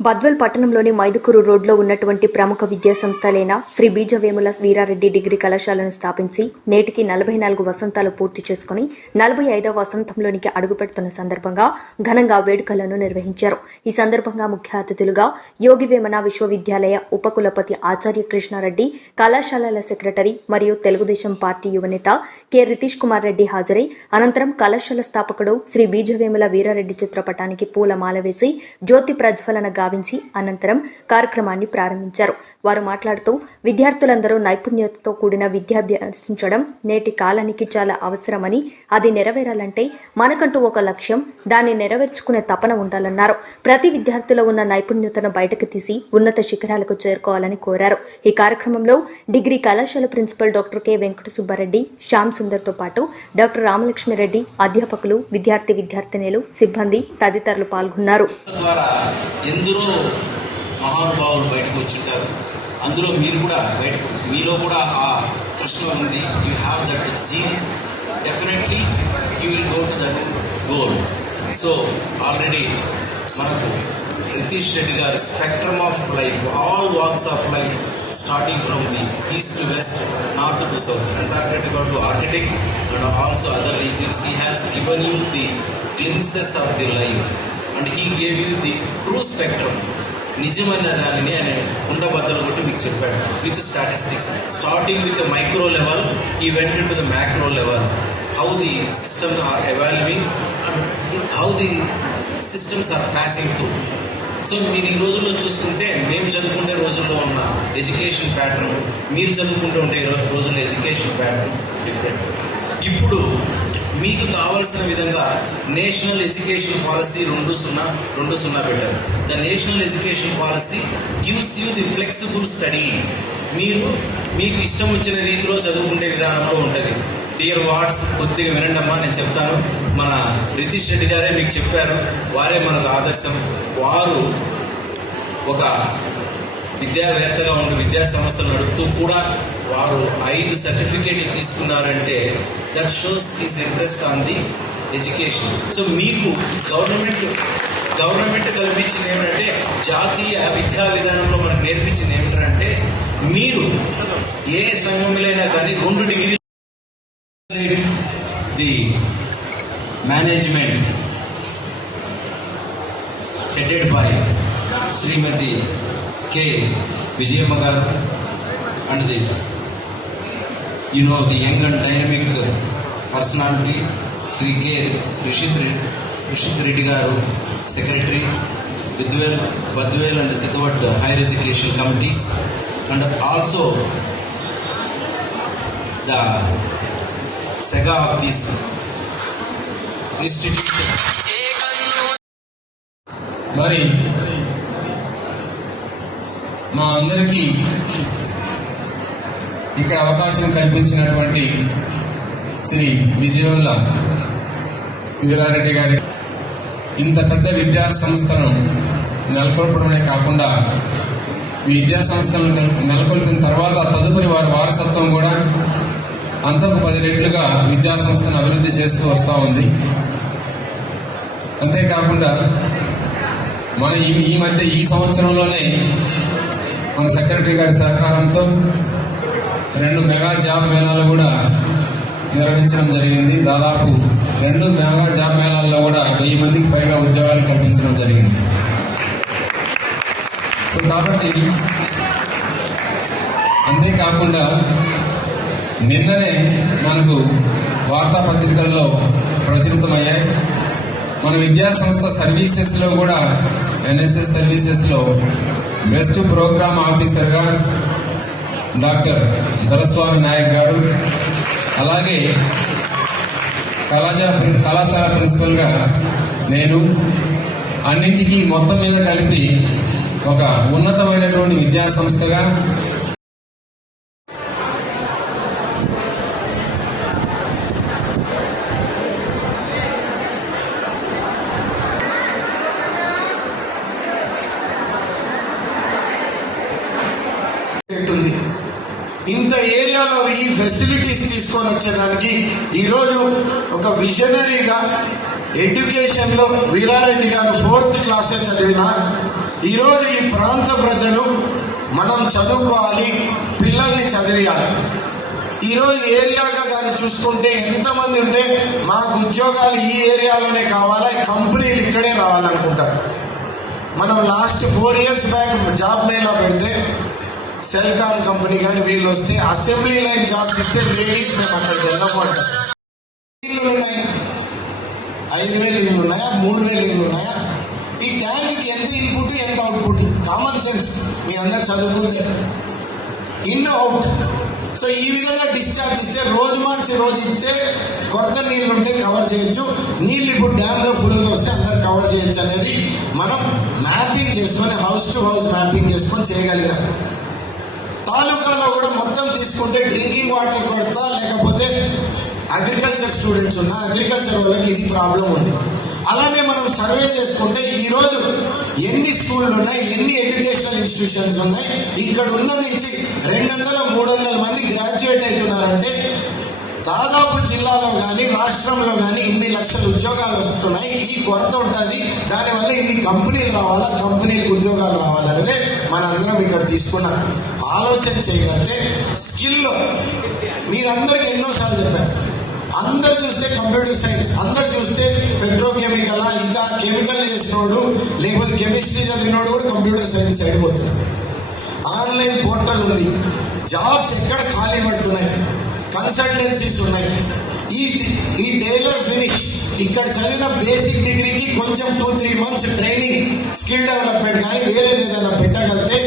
బద్వల్ పట్టణంలోని మైదుకూరు రోడ్లో ఉన్నటువంటి ప్రముఖ విద్యా సంస్థలైన శ్రీ బీజవేముల వీరారెడ్డి డిగ్రీ కళాశాలను స్థాపించి నేటికి నలభై నాలుగు వసంతాలు పూర్తి చేసుకుని నలభై ఐదవ వసంతంలోనికి అడుగుపెడుతున్న సందర్భంగా ఘనంగా వేడుకలను నిర్వహించారు. ఈ సందర్భంగా ముఖ్య అతిథులుగా యోగి వేమన విశ్వవిద్యాలయ ఉపకులపతి ఆచార్య కృష్ణారెడ్డి కళాశాలల సెక్రటరీ మరియు తెలుగుదేశం పార్టీ యువనేత కె. రితీష్ కుమార్ రెడ్డి హాజరై అనంతరం కళాశాల స్థాపకుడు శ్రీ బీజవేముల వీరారెడ్డి చిత్రపటానికి పూలమాల వేసి జ్యోతి ప్రజ్వలన భావించి అనంతరం కార్యక్రమాన్ని ప్రారంభించారు. వారు మాట్లాడుతూ విద్యార్థులందరూ నైపుణ్యతతో కూడిన విద్యాభ్యాసించడం నేటి కాలానికి చాలా అవసరమని అది నెరవేరాలంటే మనకంటూ ఒక లక్ష్యం దాన్ని నెరవేర్చుకునే తపన ఉండాలన్నారు. ప్రతి విద్యార్థిలో ఉన్న నైపుణ్యతను బయటకు తీసి ఉన్నత శిఖరాలకు చేరుకోవాలని కోరారు. ఈ కార్యక్రమంలో డిగ్రీ కళాశాల principal doctor K. Venkata Subbareddy Shyam సుందర్తో పాటు డాక్టర్ రామలక్ష్మిరెడ్డి అధ్యాపకులు విద్యార్థి విద్యార్థినిలు సిబ్బంది తదితరులు పాల్గొన్నారు. ఎందరో మహానుభావులు బయటకు వచ్చింటారు. అందులో మీరు కూడా బయటకు మీలో కూడా ఆ తృష్ణ ఉంది. You have that gene definitely you will go to that goal so already మనకు రితీష్ రెడ్డి గారు spectrum of life all walks of life starting from the east to west north to south Antarctic to Arctic and also other regions he has given you the glimpses of the life and he gave you the true spectrum నిజమైన దానిని ఆయన కుండబద్దలు కొట్టి మీకు చెప్పాడు. With statistics starting with micro level ఈ వెంట to the macro level how the systems are evolving and how the systems are passing through so మీరు ఈ రోజుల్లో చూసుకుంటే మేము చదువుకునే రోజుల్లో ఉన్న ఎడ్యుకేషన్ ప్యాటర్న్ మీరు చదువుకుంటూ ఉంటే ఈ రోజుల్లో ఎడ్యుకేషన్ ప్యాటర్న్ డిఫరెంట్ ఇప్పుడు మీకు కావాల్సిన విధంగా నేషనల్ ఎడ్యుకేషన్ పాలసీ రెండు సున్నా రెండు సున్నా పెట్టారు. The national education policy gives you the flexible study. మీరు మీకు ఇష్టం వచ్చిన రీతిలో చదువుకునే విధానంలో ఉంటుంది. డియర్ వార్డ్స్ కొద్దిగా వినండి అమ్మా నేను చెప్తాను. మన రితీష్ రెడ్డి గారే మీకు చెప్పారు. వారే మనకు ఆదర్శం. వారు ఒక విద్యావేత్తగా ఉండి విద్యా సంస్థలు నడుపుతూ కూడా వారు ఐదు సర్టిఫికేట్లు తీసుకున్నారంటే that shows his interest on the education so మీకు గవర్నమెంట్ గవర్నమెంట్ కల్పించింది ఏమిటంటే జాతీయ విద్యా విధానంలో మనకు నేర్పించింది ఏమిటంటే మీరు ఏ సంఘములైనా కానీ రెండు degree the management headed by Shrimati K. Vijayamma గారు and the you know young and dynamic personality Shri K Rishith Reddy Rishith Reddy గారు secretary విద్వేల్ Badvel and Siddhavat higher education committees and also the Sega of this institution. మరి మా అందరికీ ఇక్కడ అవకాశం కల్పించినటువంటి శ్రీ విజయోల్ల వీరారెడ్డి గారి ఇంత పెద్ద విద్యా సంస్థను నెలకొల్పడమే కాకుండా ఈ విద్యా సంస్థలను నెలకొల్పిన తర్వాత తదుపరి వారి వారసత్వం కూడా అంతకు పది రెట్లుగా విద్యా సంస్థను అభివృద్ధి చేస్తూ వస్తూ ఉంది. అంతేకాకుండా మన ఈ ఈ మధ్య ఈ సంవత్సరంలోనే మన సెక్రటరీ గారి సహకారంతో రెండు మెగా జాబ్ మేళాలు కూడా నిర్వహించడం జరిగింది. దాదాపు రెండు మెగా జాబ్ మేళాల్లో కూడా వెయ్యి మందికి పైగా ఉద్యోగాలు కల్పించడం జరిగింది. సో కాబట్టి అంతేకాకుండా నిన్ననే మనకు వార్తాపత్రికల్లో ప్రచురితమయ్యాయి. మన విద్యా సంస్థ కూడా ఎన్ఎస్ఎస్ సర్వీసెస్లో బెస్ట్ ప్రోగ్రామ్ ఆఫీసర్గా డాక్టర్ దొరస్వామి నాయక్ గారు అలాగే కళాశాల కళాశాల ప్రిన్సిపల్గా నేను అన్నింటికీ మొత్తం మీద కలిపి ఒక ఉన్నతమైనటువంటి విద్యా సంస్థగా ఇంత ఏరియాలో ఈ ఫెసిలిటీ తీసుకొని వచ్చేదానికి ఈరోజు ఒక విజనరీగా ఎడ్యుకేషన్లో వీరారెడ్డి గారు ఫోర్త్ క్లాసే చదివిన ఈరోజు ఈ ప్రాంత ప్రజలు మనం చదువుకోవాలి పిల్లల్ని చదివియాలి. ఈరోజు ఏరియాగా కానీ చూసుకుంటే ఎంతమంది ఉంటే మాకు ఉద్యోగాలు ఈ ఏరియాలోనే కావాలి కంపెనీలు ఇక్కడే రావాలనుకుంటారు. మనం last four years back job mela పెడితే సెల్కాన్ కంపెనీ కానీ వీళ్ళు వస్తే అసెంబ్లీ లైన్ జాబ్స్ ఇస్తే లేడీస్ మేము అక్కడికి వెళ్ళము ఐదు వేలు ఇల్లు ఉన్నాయా? మూడు వేలు ఇల్లు ఉన్నాయా? ఈ ట్యాంక్కి ఎంత ఇన్పుట్ ఎంత అవుట్పుట్? Common sense. మీ అందరు చదువుకుంటే. In out. సో ఈ విధంగా డిశ్చార్జ్ ఇస్తే రోజు మార్చి రోజు ఇస్తే కొత్త నీళ్ళు ఉంటే కవర్ చేయొచ్చు. నీళ్ళు ఇప్పుడు డ్యామ్లో ఫుల్గా వస్తే అందరు కవర్ చేయొచ్చు అనేది మనం మ్యాపింగ్ చేసుకొని హౌస్ టు హౌస్ మ్యాపింగ్ చేసుకొని చేయగలిగినాం. తాలూకాలో కూడా మొత్తం తీసుకుంటే డ్రింకింగ్ వాటర్ కొరత లేకపోతే అగ్రికల్చర్ స్టూడెంట్స్ ఉన్న అగ్రికల్చర్ వాళ్ళకి ఇది ప్రాబ్లం ఉంది. అలానే మనం సర్వే చేసుకుంటే ఈరోజు ఎన్ని స్కూళ్ళు ఉన్నాయి ఎన్ని ఎడ్యుకేషనల్ ఇన్స్టిట్యూషన్స్ ఉన్నాయి ఇక్కడ ఉన్న నుంచి రెండు వందల మూడు వందల మంది గ్రాడ్యుయేట్ అవుతున్నారంటే దాదాపు జిల్లాలో కానీ రాష్ట్రంలో కానీ ఇన్ని లక్షల ఉద్యోగాలు వస్తున్నాయి. ఈ కొరత ఉంటుంది. దానివల్ల ఇన్ని కంపెనీలు రావాలా? కంపెనీలకు ఉద్యోగాలు రావాలనేదే మనందరం ఇక్కడ తీసుకున్నాం ఆలోచన చేయగలిగితే స్కిల్లో. మీరందరికీ ఎన్నోసార్లు చెప్పారు అందరు చూస్తే కంప్యూటర్ సైన్స్ అందరు చూస్తే పెట్రోకెమికల్ ఇదా కెమికల్ చేసినోడు లేకపోతే కెమిస్ట్రీ చదివినోడు కూడా కంప్యూటర్ సైన్స్ అయిపోతుంది ఆన్లైన్ పోర్టల్ ఉంది. జాబ్స్ ఎక్కడ ఖాళీ పడుతున్నాయి? కన్సల్టెన్సీస్ ఉన్నాయి. ఈ ఈ టైలర్ ఫినిష్ ఇక్కడ చదివిన బేసిక్ డిగ్రీకి కొంచెం two three months training skill development కానీ వేరేది ఏదైనా పెట్టగలిగితే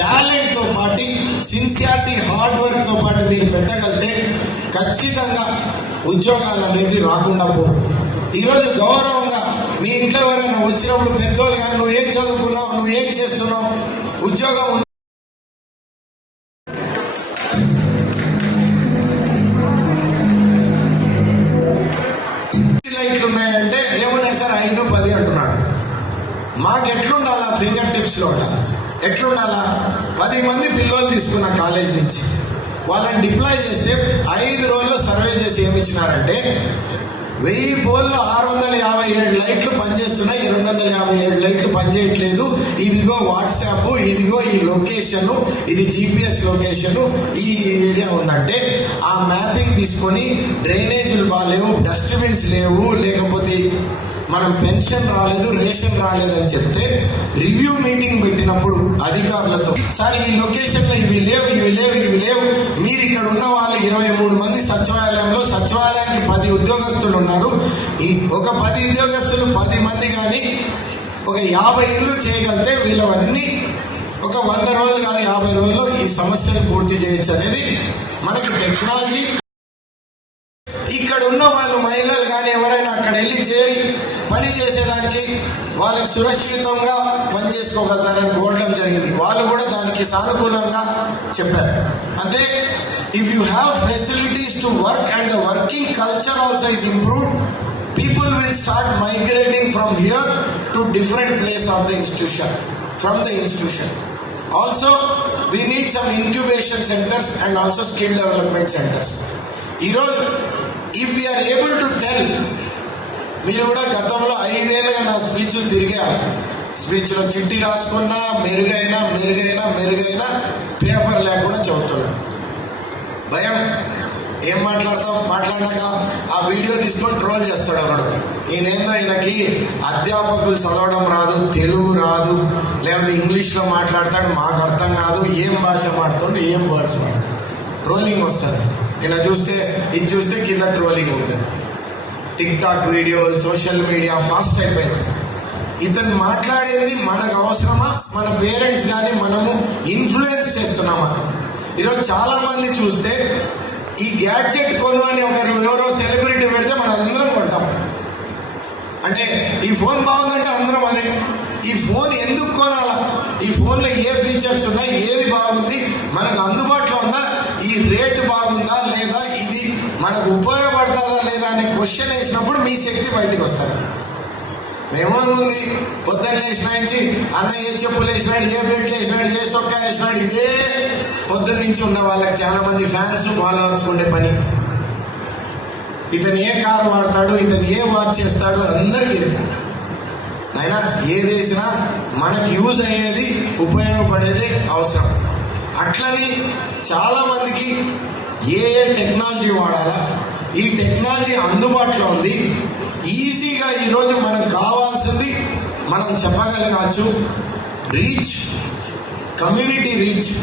టాలెంట్తో పాటు సిన్సియారిటీ హార్డ్ వర్క్తో పాటు మీరు పెట్టగలిగితే ఖచ్చితంగా ఉద్యోగాలు అనేవి రాకుండా పో ఈరోజు గౌరవంగా మీ ఇంట్లో ఎవరైనా వచ్చినప్పుడు పెద్దోళ్ళు కానీ నువ్వు ఏం చదువుకున్నావు? నువ్వు ఏం చేస్తున్నావు? ఉద్యోగం మాకు ఎట్లుండాలా ఫింగర్ టిప్స్లో ఎట్లుండాలా? పది మంది పిల్లలు తీసుకున్న కాలేజ్ నుంచి. వాళ్ళని డిప్లాయ్ చేస్తే ఐదు రోజుల్లో సర్వే చేసి ఏమి ఇచ్చినారంటే వెయ్యి పోల్లో ఆరు వందల యాభై ఏడు లైట్లు పనిచేస్తున్నాయి రెండు వందల యాభై ఏడు లైట్లు పనిచేయట్లేదు. ఇదిగో వాట్సాప్ ఇదిగో ఈ లొకేషన్ ఇది జీపీఎస్ లొకేషన్ ఈ ఏరియా ఉందంటే ఆ మ్యాపింగ్ తీసుకొని డ్రైనేజీలు బాగాలేవు డస్ట్బిన్స్ లేవు లేకపోతే మనం పెన్షన్ రాలేదు రేషన్ రాలేదు అని చెప్తే రివ్యూ మీటింగ్ పెట్టినప్పుడు అధికారులతో సార్ ఈ లొకేషన్లో ఇవి లేవు ఇవి లేవు ఇవి లేవు. మీరు ఇక్కడ ఉన్న వాళ్ళు ఇరవై మూడు మంది సచివాలయంలో సచివాలయానికి పది ఉద్యోగస్తులు ఉన్నారు. ఈ ఒక పది ఉద్యోగస్తులు పది మంది కానీ ఒక యాభై ఇళ్ళు చేయగలిగితే వీళ్ళవన్నీ ఒక వంద రోజులు కానీ యాభై రోజుల్లో ఈ సమస్యను పూర్తి చేయొచ్చు అనేది మనకి టెక్నాలజీ ఇక్కడ ఉన్న వాళ్ళు మహిళలు కానీ ఎవరైనా అక్కడ వెళ్ళి చేరి పని చేసేదానికి వాళ్ళకి సురక్షితంగా పని చేసుకోగలుగుతారని కోరడం జరిగింది. వాళ్ళు కూడా దానికి సానుకూలంగా చెప్పారు. అంటే if you have facilities to work and the working culture also is improved people will start migrating from here to different place of the institution from the institution also we need some incubation centres and also skill development centres ఈరోజు if you are able to tell మీరు కూడా గతంలో ఐదేళ్ళుగా నా స్పీచ్లు తిరిగారు స్పీచ్లో చిట్టి రాసుకున్నా మెరుగైనా మెరుగైనా మెరుగైనా paper లేకుండా చెబుతున్నాను భయం. ఏం మాట్లాడతాం మాట్లాడినాక ఆ వీడియో తీసుకొని ట్రోల్ చేస్తాడు ఒకడు ఈయనేందో ఈయనకి అధ్యాపకులు చదవడం రాదు తెలుగు రాదు లేకపోతే ఇంగ్లీష్లో మాట్లాడతాడు మాకు అర్థం కాదు ఏం భాష మాట్లాడు ఏం వర్డ్స్ మాట్లాడు ట్రోలింగ్ వస్తుంది. ఈయన చూస్తే ఇది చూస్తే కింద ట్రోలింగ్ ఉంటుంది. TikTok video social media fast అయిపోయింది ఇతను మాట్లాడేది మనకు అవసరమా? మన పేరెంట్స్ కానీ మనము ఇన్ఫ్లుయెన్స్ చేస్తున్నామా? ఈరోజు చాలామంది చూస్తే ఈ గ్యాడ్జెట్ కొను అని ఒకరు ఎవరో సెలబ్రిటీ పెడితే మనం అందరం కొంటాం అంటే ఈ ఫోన్ బాగుందంటే అందరం అదే. ఈ ఫోన్ ఎందుకు కొనాలా? ఈ ఫోన్లో ఏ ఫీచర్స్ ఉన్నాయి? ఏది బాగుంది? మనకు అందుబాటులో ఉందా? ఈ రేట్ బాగుందా లేదా? ఇది మనకు ఉపయోగపడుతుందా అనే క్వశ్చన్ వేసినప్పుడు మీ శక్తి బయటకు వస్తుంది. మేమేముంది పొద్దున్న లేచిన నుంచి అన్న ఏ చెప్పులు వేసినాడు ఏ బెల్ట్ వేసినాడు ఏ సొక్కా వేసినాడు ఇదే పొద్దున్న నుంచి ఉన్న వాళ్ళకి చాలా మంది ఫ్యాన్స్ ఫాలోవర్స్ ఉండే పని. ఇతను ఏ కారు వాడతాడు ఇతను ఏ వాచ్ చేస్తాడు అందరికీ అయినా ఏది వేసినా మనకు యూజ్ అయ్యేది ఉపయోగపడేది అవసరం. అట్లని చాలామందికి ఏ ఏ టెక్నాలజీ వాడాలా? ఈ టెక్నాలజీ అందుబాటులో ఉంది. ఈజీగా ఈరోజు మనకు కావాల్సింది మనం చెప్పగలగచ్చు. Reach community reach.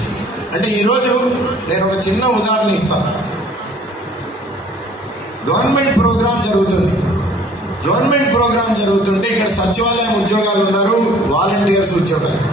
అంటే ఈరోజు నేను ఒక చిన్న ఉదాహరణ ఇస్తాను. గవర్నమెంట్ ప్రోగ్రాం జరుగుతుంది. గవర్నమెంట్ ప్రోగ్రాం జరుగుతుంటే ఇక్కడ సచివాలయం ఉద్యోగాలు ఉన్నారు వాలంటీర్స్ ఉద్యోగాలు.